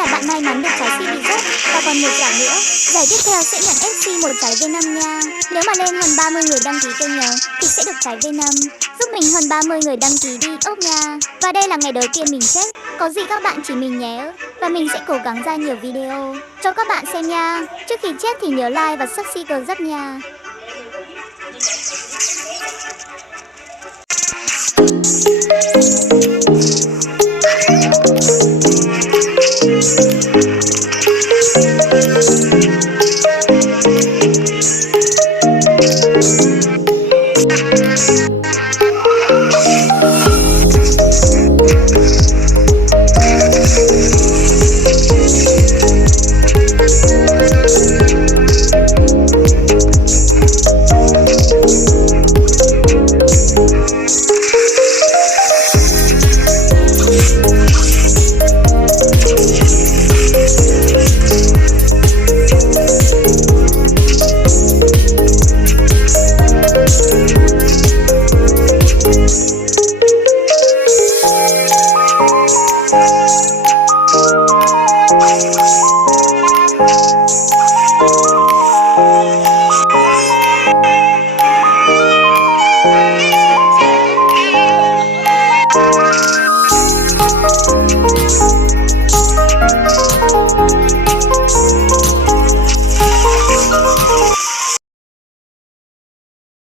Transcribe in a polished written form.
là bạn may mắn được trái CD rớt. Và còn một giải nữa, giải tiếp theo sẽ nhận FC một trái V5 nha. Nếu mà lên hơn 30 người đăng ký kênh nhớ thì sẽ được trái V5. Giúp mình hơn 30 người đăng ký đi ốp nha. Và đây là ngày đầu tiên mình chết, có gì các bạn chỉ mình nhé. Và mình sẽ cố gắng ra nhiều video cho các bạn xem nha. Trước khi chết thì nhớ like và subscribe rất nha.